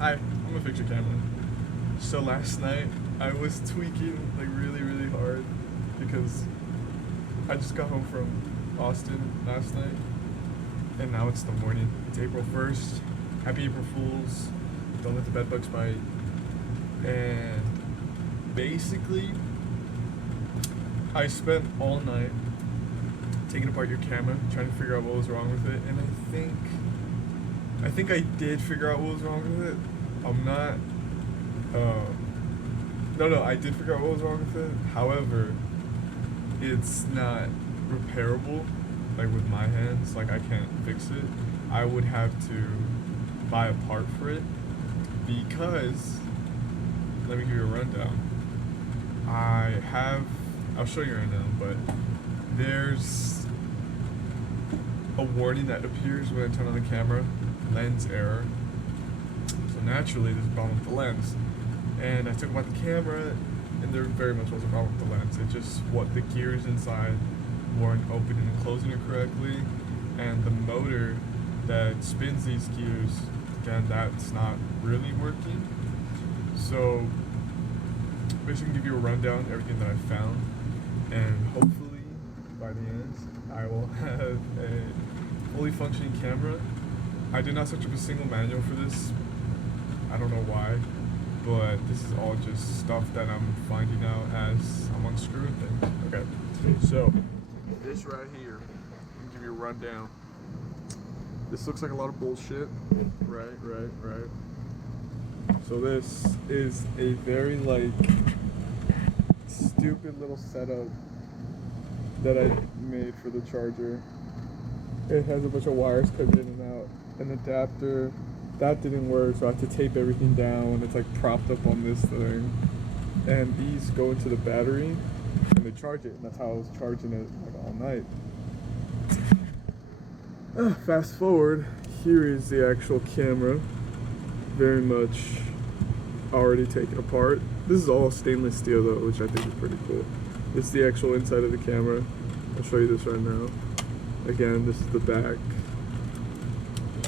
Hi, I'm gonna fix your camera. So last night I was tweaking like really hard because I just got home from Austin last night and now it's the morning. It's April 1st. Happy April Fools. Don't let the bed bugs bite. And basically I spent all night taking apart your camera, trying to figure out what was wrong with it, and I think I did figure out what was wrong with it. I'm not. No, I did figure out what was wrong with it. However, it's not repairable, like with my hands. Like I can't fix it. I would have to buy a part for it because. Let me give you a rundown. I'll show you right now, but there's a warning that appears when I turn on the camera, lens error. So naturally there's a problem with the lens. And I took apart the camera and there very much was a problem with the lens. It just the gears inside weren't opening and closing it correctly, and the motor that spins these gears, again, that's not really working. So basically give you a rundown of everything that I found, and hopefully by the end I will have a fully functioning camera. I did not search up a single manual for this. I don't know why, but this is all just stuff that I'm finding out as I'm unscrewing things. Okay, so this right here, I'll give you a rundown. This looks like a lot of bullshit. Right. So this is a very stupid little setup that I made for the charger. It has a bunch of wires cut in and out. An adapter, that didn't work, so I have to tape everything down. It's like propped up on this thing. And these go into the battery and they charge it. And that's how I was charging it like all night. Fast forward, here is the actual camera. Very much already taken apart. This is all stainless steel though, which I think is pretty cool. This is the actual inside of the camera. I'll show you this right now. Again, this is the back.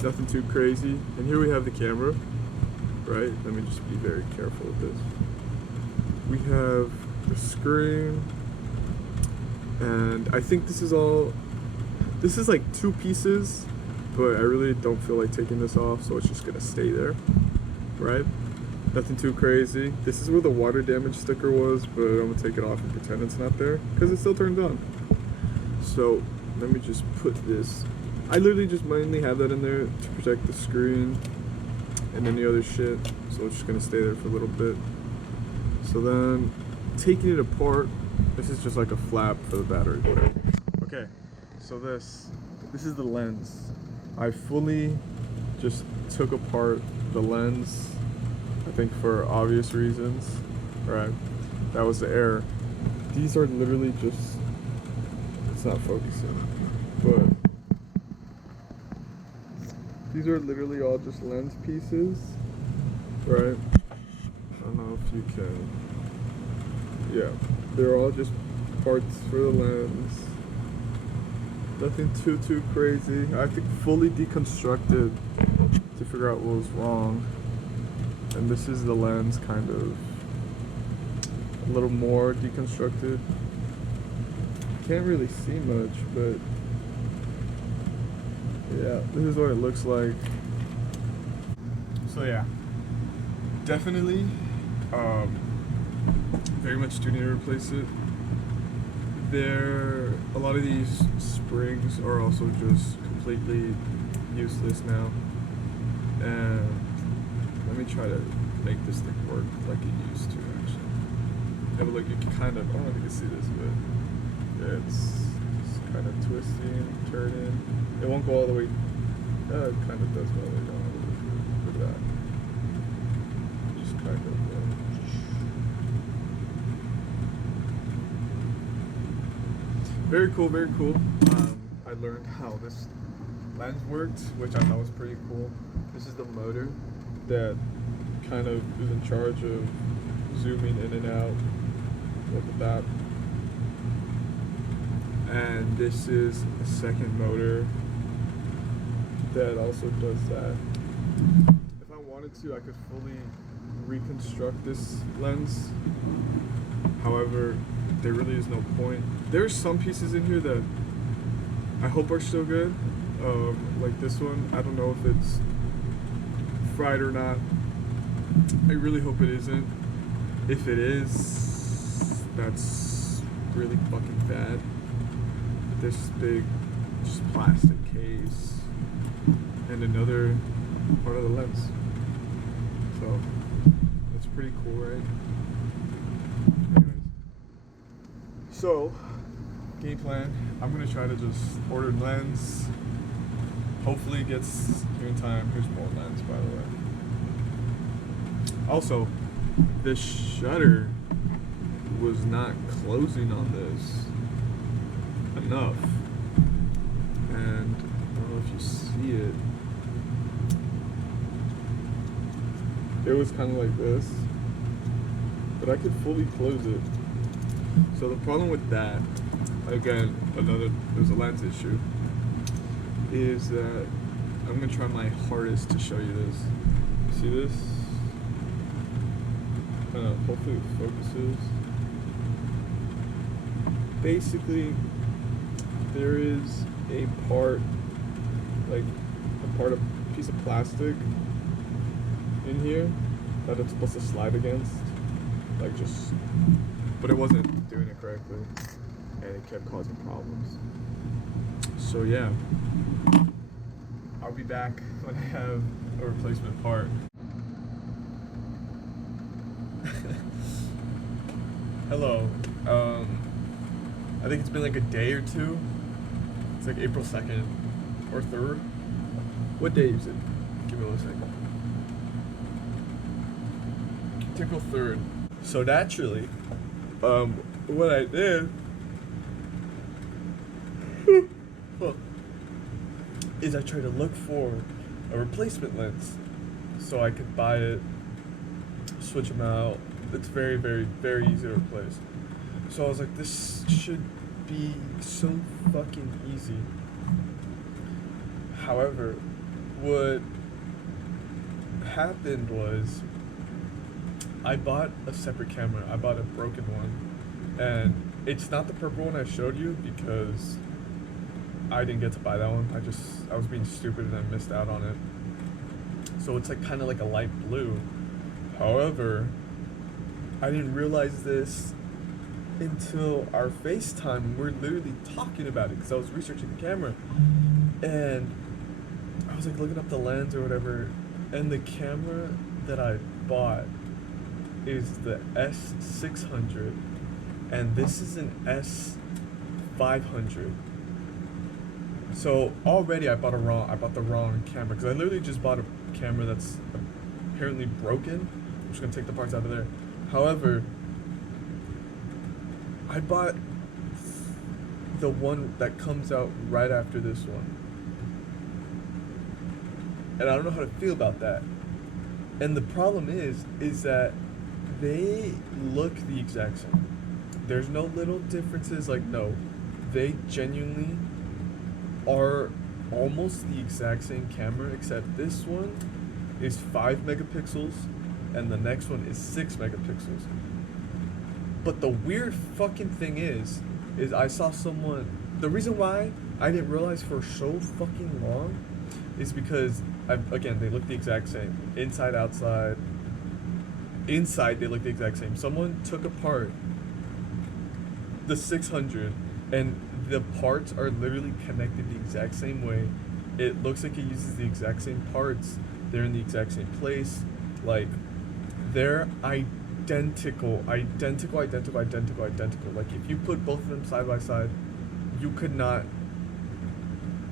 Nothing too crazy. And here we have the camera, right? Let me just be very careful with this. We have the screen, and I think this is like two pieces, but I really don't feel like taking this off, so it's just gonna stay there, right? Nothing too crazy. This is where the water damage sticker was, but I'm gonna take it off and pretend it's not there because it still turns on. So let me just put this. I literally just mainly have that in there to protect the screen and any other shit, so it's just gonna stay there for a little bit. So then taking it apart, this is just like a flap for the battery, whatever. Okay, so this is the lens. I fully just took apart the lens, I think for obvious reasons, right? That was the error. These are literally just, it's not focusing, but these are literally all just lens pieces, right? I don't know if you can, yeah, they're all just parts for the lens. Nothing too crazy. I think fully deconstructed to figure out what was wrong. And this is the lens, kind of a little more deconstructed. Can't really see much, but yeah, this is what it looks like. So yeah, definitely very much do need to replace it. A lot of these springs are also just completely useless now. And let me try to make this thing work like it used to, actually. Yeah, but look, you can kind of, I don't know if you can see this, but yeah, it's just kind of twisting, turning. It won't go all the way, it kind of does go all the way down. Look at that. Just kind of, very cool. I learned how this lens worked, which I thought was pretty cool. This is the motor that kind of is in charge of zooming in and out. Look at that. And this is a second motor that also does that. If I want wanted to, I could fully reconstruct this lens. However, there really is no point. There's some pieces in here that I hope are still good. Like this one, I don't know if it's fried or not. I really hope it isn't. If it is, that's really fucking bad. This big, just plastic case, and another part of the lens. So, that's pretty cool, right? Anyways. So, game plan, I'm gonna try to just order lens. Hopefully it gets here in time. Here's more lens, by the way. Also, the shutter was not closing on this enough. And I don't know if you see it. It was kind of like this, but I could fully close it. So the problem with that, again, there's a lens issue, is that I'm gonna try my hardest to show you this. See this? Hopefully it focuses. Basically, there is a part, piece of plastic in here that it's supposed to slide against, but it wasn't doing it correctly, and it kept causing problems. So yeah, I'll be back when I have a replacement part. Hello. I think it's been like a day or two. It's like April 2nd or 3rd. What day is it? Give me a second. April 3rd. So naturally, what I did is I tried to look for a replacement lens so I could buy it, switch them out. It's very, very, very easy to replace. So I was like, this should be so fucking easy. However, what happened was I bought a separate camera. I bought a broken one. And it's not the purple one I showed you because I didn't get to buy that one. I was being stupid and I missed out on it. So it's like kind of like a light blue. However, I didn't realize this until our FaceTime. We're literally talking about it because I was researching the camera. And I was like looking up the lens or whatever. And the camera that I bought is the S600. And this is an S500. So already I bought the wrong camera because I literally just bought a camera that's apparently broken. I'm just gonna take the parts out of there. However, I bought the one that comes out right after this one. And I don't know how to feel about that. And the problem is that they look the exact same. There's no little differences, no. They genuinely are almost the exact same camera, except this one is 5 megapixels and the next one is 6 megapixels. But the weird fucking thing is I saw someone, the reason why I didn't realize for so fucking long is because, again, they look the exact same. Inside, outside. Inside, they look the exact same. Someone took apart the 600 and the parts are literally connected the exact same way. It looks like it uses the exact same parts. They're in the exact same place. They're identical. Like, if you put both of them side by side, you could not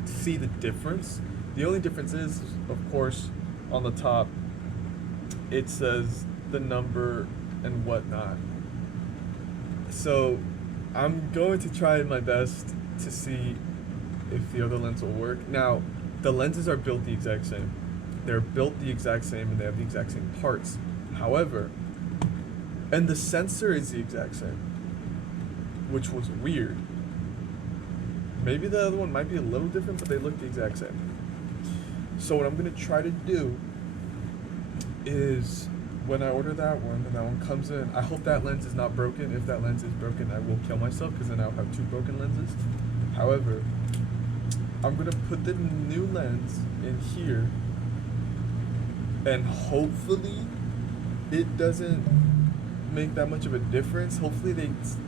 see the difference. The only difference is, of course, on the top, it says the number and whatnot. So I'm going to try my best to see if the other lens will work. Now, the lenses are built the exact same. They're built the exact same and they have the exact same parts. However, and the sensor is the exact same, which was weird. Maybe the other one might be a little different, but they look the exact same. So what I'm gonna try to do is when I order that one and that one comes in, I hope that lens is not broken. If that lens is broken, I will kill myself because then I'll have 2 broken lenses. However, I'm gonna put the new lens in here and hopefully it doesn't make that much of a difference. Hopefully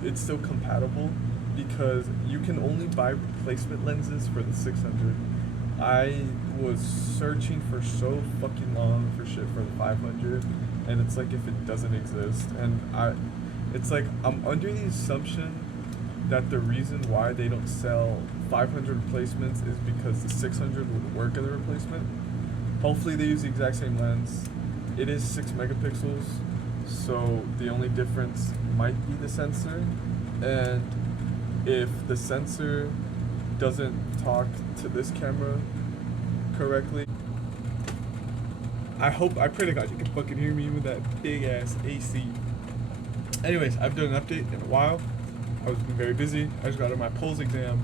it's still compatible, because you can only buy replacement lenses for the 600. I was searching for so fucking long for shit for the 500, and it's like if it doesn't exist, and it's like I'm under the assumption that the reason why they don't sell 500 replacements is because the 600 would work as a replacement. Hopefully they use the exact same lens. It is 6 megapixels, so the only difference might be the sensor, and if the sensor doesn't talk to this camera correctly, I pray to God you can fucking hear me with that big ass AC. Anyways, I've done an update in a while. I was been very busy. I just got out of my polls exam.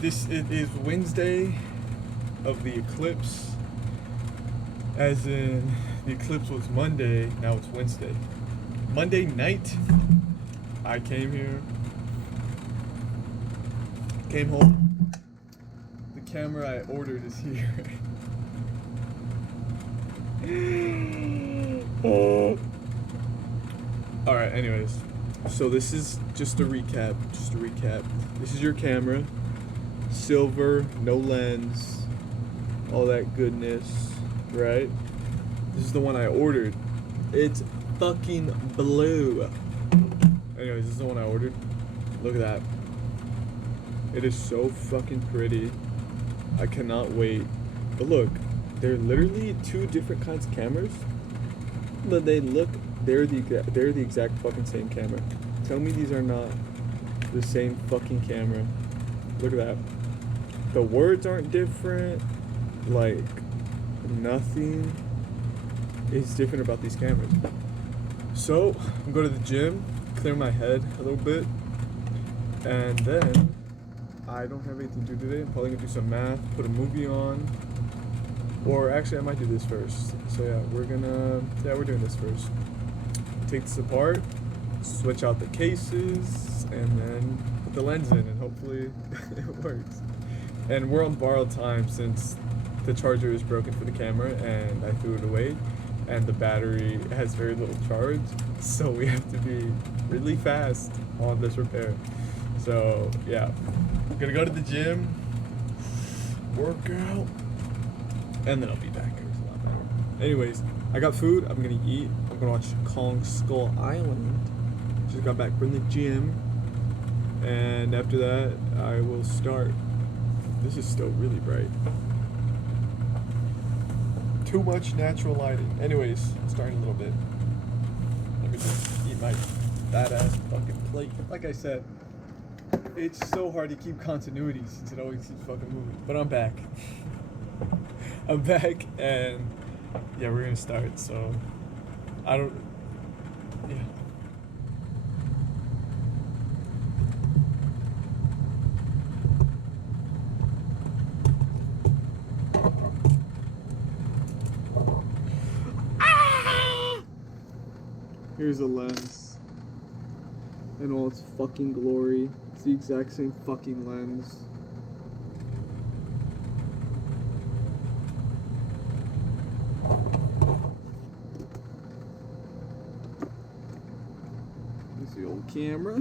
It is Wednesday of the eclipse, as in the eclipse was Monday, now it's Wednesday. Monday night, I came here, came home, the camera I ordered is here. Alright, anyways, so this is just a recap, This is your camera, silver, no lens, all that goodness, right? This is the one I ordered. It's fucking blue. Anyways, this is the one I ordered. Look at that. It is so fucking pretty. I cannot wait. But look, they're literally 2 different kinds of cameras, but they're the exact fucking same camera. Tell me these are not the same fucking camera. Look at that. The words aren't different. Like, nothing is different about these cameras. So I'm going to the gym, clear my head a little bit, and then I don't have anything to do today. I'm probably gonna do some math, put a movie on, or actually I might do this first. So yeah, we're doing this first. Take this apart, switch out the cases, and then put the lens in, and hopefully it works. And we're on borrowed time since the charger is broken for the camera and I threw it away, and the battery has very little charge, so we have to be really fast on this repair. So yeah, I'm gonna go to the gym, work out, and then I'll be back. It's a lot better. Anyways, I got food, I'm gonna eat. I'm gonna watch Kong Skull Island. Just got back from the gym, and after that I will start. This is still really bright. Too much natural lighting. Anyways, starting a little bit. Let me just eat my fat ass fucking plate. Like I said, it's so hard to keep continuity since it always keeps fucking moving. But I'm back. I'm back, and yeah, we're gonna start. So yeah. Here's a lens in all its fucking glory. It's the exact same fucking lens. Here's the old camera.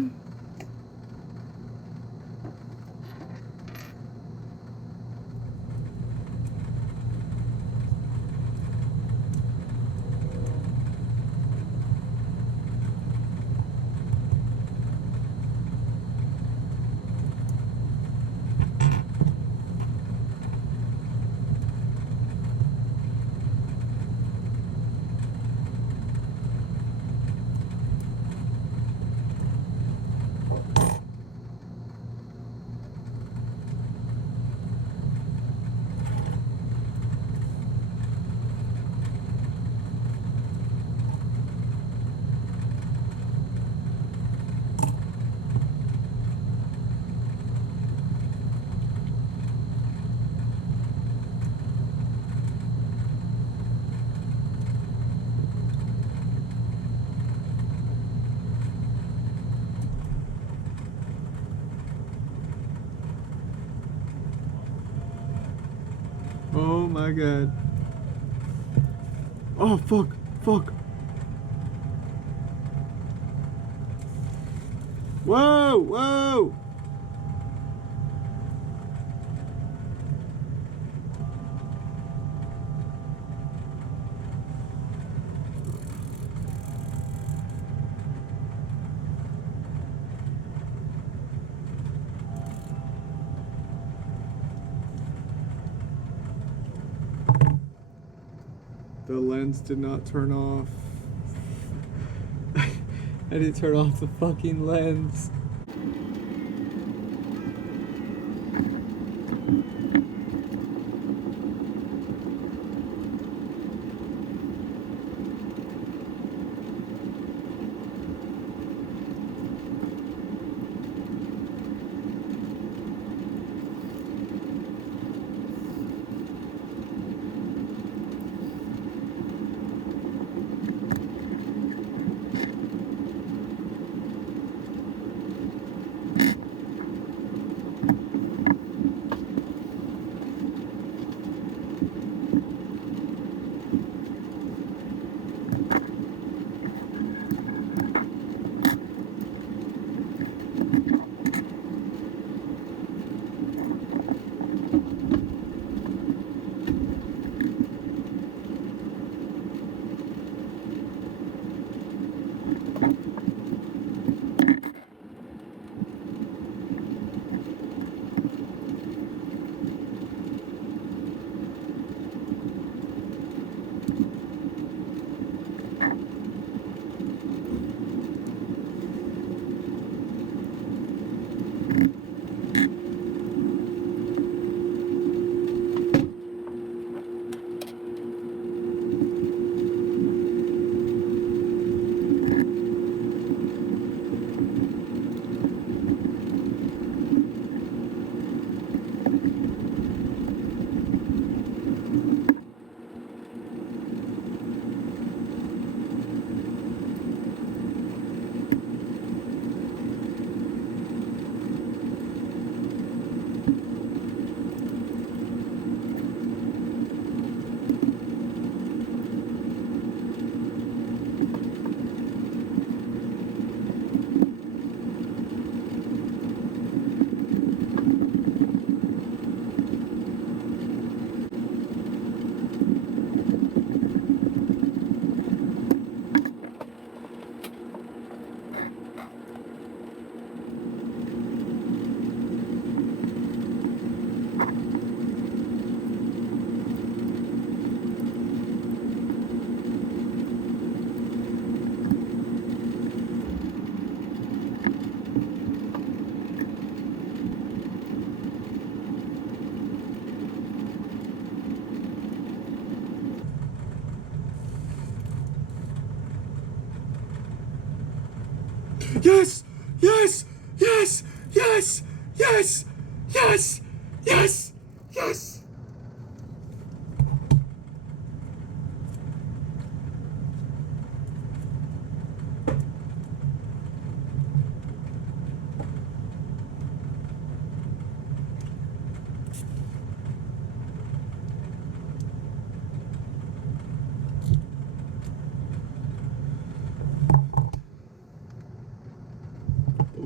Oh my god. Oh fuck, fuck. Whoa, whoa. The lens did not turn off. I didn't turn off the fucking lens. Yes! Yes! Yes! Yes! Yes! Yes! Yes! Yes!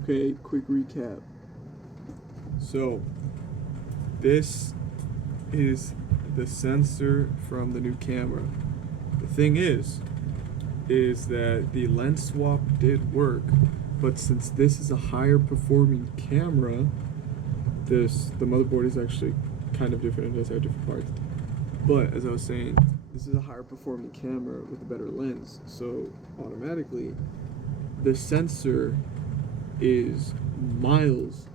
Okay, quick recap. So, this is the sensor from the new camera. The thing is that the lens swap did work, but since this is a higher performing camera, the motherboard is actually kind of different. It does have different parts. But as I was saying, this is a higher performing camera with a better lens, so automatically the sensor is miles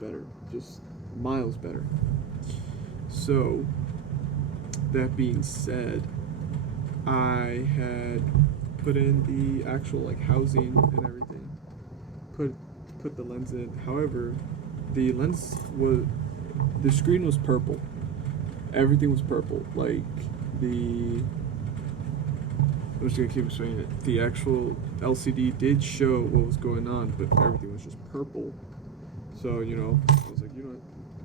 better, just miles better. So that being said, I had put in the actual like housing and everything, put the lens in. However, the screen was purple. Everything was purple. Like I'm just gonna keep explaining it. The actual LCD did show what was going on, but everything was just purple. So, I was like,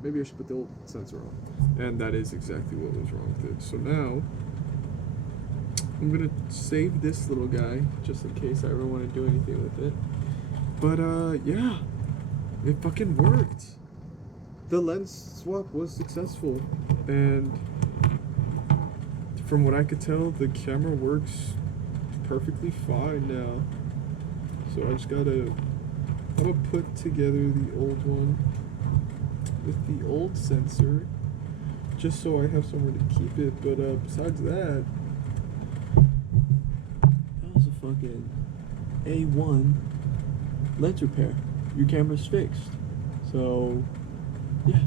maybe I should put the old sensor on. And that is exactly what was wrong with it. So now, I'm gonna save this little guy, just in case I ever want to do anything with it. But, yeah, it fucking worked. The lens swap was successful, and from what I could tell, the camera works perfectly fine now. So I'm gonna put together the old one with the old sensor, just so I have somewhere to keep it. But besides that was a fucking A1 lens repair. Your camera's fixed. So yeah.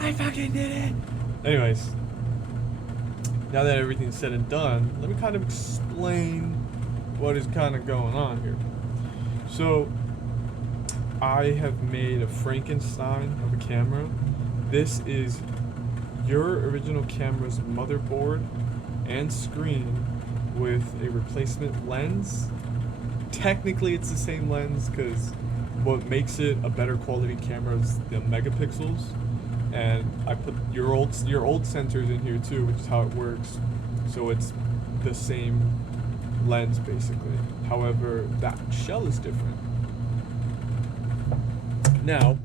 I fucking did it! Anyways, now that everything's said and done, let me kind of explain what is kind of going on here. So, I have made a Frankenstein of a camera. This is your original camera's motherboard and screen with a replacement lens. Technically, it's the same lens because what makes it a better quality camera is the megapixels. And I put your old sensors in here too, which is how it works. So it's the same lens basically. However, that shell is different. Now,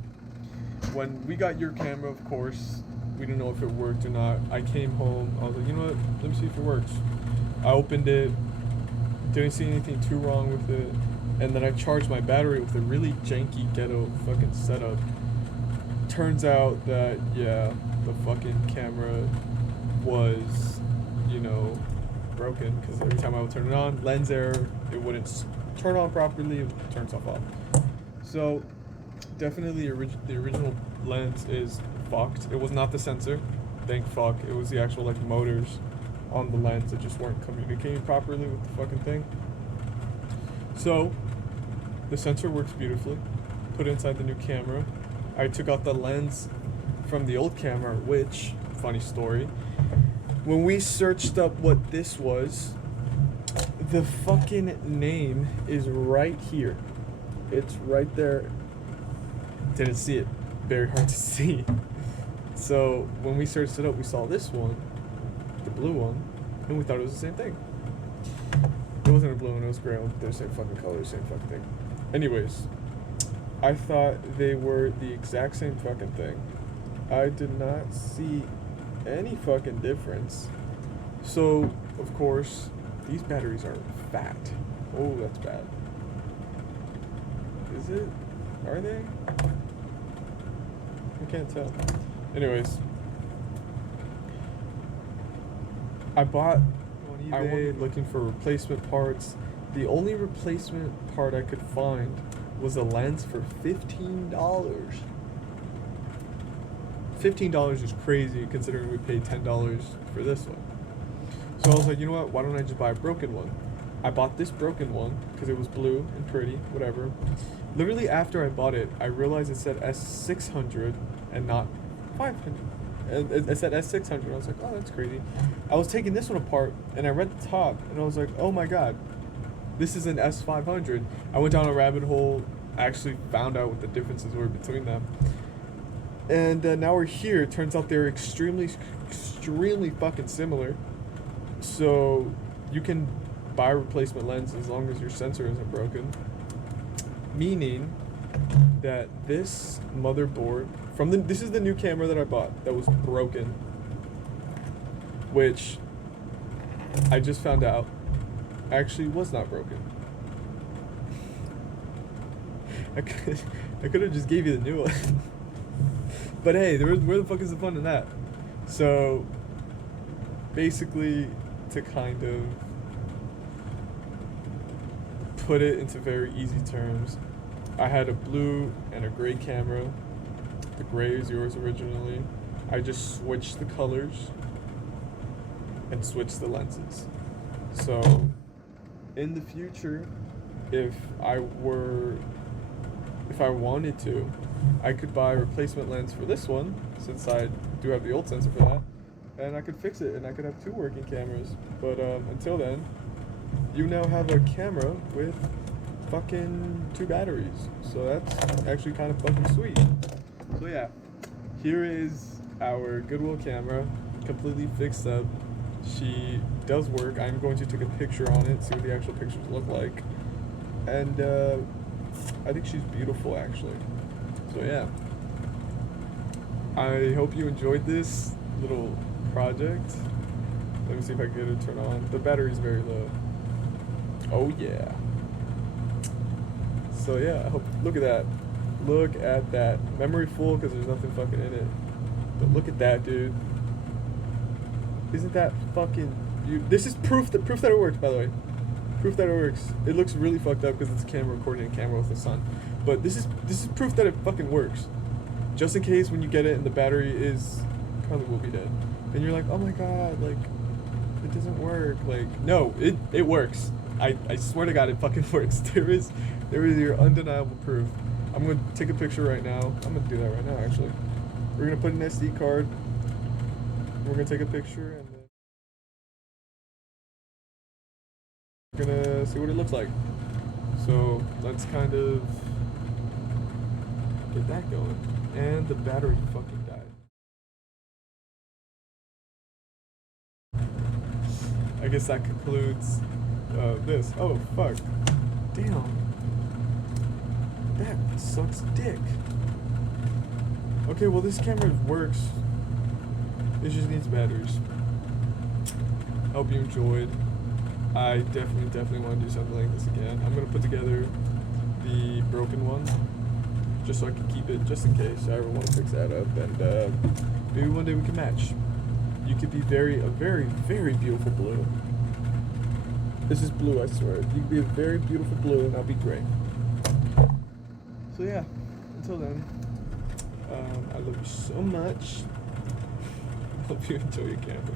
when we got your camera, of course, we didn't know if it worked or not. I came home, I was like, you know what, let me see if it works. I opened it, didn't see anything too wrong with it, and then I charged my battery with a really janky ghetto fucking setup. Turns out that, yeah, the fucking camera was, you know, broken, because every time I would turn it on, lens error, it wouldn't turn on properly, it turns off. So, definitely the original lens is fucked. It was not the sensor, thank fuck. It was the actual, like, motors on the lens that just weren't communicating properly with the fucking thing. So, the sensor works beautifully. Put it inside the new camera. I took out the lens from the old camera, which, funny story, when we searched up what this was, the fucking name is right here. It's right there. Didn't see it. Very hard to see. So when we searched it up, we saw this one, the blue one, and we thought it was the same thing. It wasn't a blue one, it was gray one. They're the same fucking color, same fucking thing. Anyways, I thought they were the exact same fucking thing. I did not see any fucking difference. So, of course, these batteries are fat. Oh, that's bad. Is it? Are they? I can't tell. Anyways, I bought on eBay. I went looking for replacement parts. The only replacement part I could find was a lens for $15. $15 is crazy considering we paid $10 for this one. So I was like, you know what? Why don't I just buy a broken one? I bought this broken one because it was blue and pretty, whatever. Literally after I bought it, I realized it said S600 and not 500. And it said S600. I was like, oh, that's crazy. I was taking this one apart and I read the top and I was like, oh my god, this is an S500. I went down a rabbit hole, actually found out what the differences were between them. And now we're here. It turns out they're extremely fucking similar. So you can buy a replacement lens as long as your sensor isn't broken. Meaning that this motherboard this is the new camera that I bought that was broken, which I just found out actually was not broken. I could have just gave you the new one. But hey, where the fuck is the fun in that? So basically, to kind of put it into very easy terms, I had a blue and a gray camera. The gray is yours originally. I just switched the colors and switched the lenses. So in the future, if I wanted to, I could buy a replacement lens for this one, since I do have the old sensor for that, and I could fix it and I could have two working cameras. But until then, you now have a camera with fucking 2 batteries. So that's actually kind of fucking sweet. So yeah, here is our Goodwill camera, completely fixed up. She does work. I'm going to take a picture on it, see what the actual pictures look like. And I think she's beautiful actually. So yeah, I hope you enjoyed this little project. Let me see if I can get it to turn on. The battery's very low. Oh yeah. So yeah, I hope, look at that. Look at that. Memory full because there's nothing fucking in it. But look at that, dude. Isn't that fucking beautiful? This is proof that it works, by the way. Proof that it works. It looks really fucked up because it's a camera recording a camera with the sun. But this is proof that it fucking works. Just in case when you get it and the battery is probably will be dead. And you're like, oh my god, like it doesn't work. Like, no, it works. I swear to god it fucking works. There is your undeniable proof. I'm gonna take a picture right now. I'm gonna do that right now actually. We're gonna put an SD card. We're gonna take a picture and then we're gonna see what it looks like. So let's kind of get that going. And the battery fucking died. I guess that concludes this. Oh fuck. Damn. That sucks dick. Okay, well this camera works. It just needs batteries. Hope you enjoyed. I definitely want to do something like this again. I'm gonna put together the broken one just so I can keep it just in case I ever want to fix that up, and maybe one day we can match. You could be a very beautiful blue. This is blue, I swear. You could be a very beautiful blue and I'll be gray. So yeah, until then, I love you so much. Hope you enjoy your camera.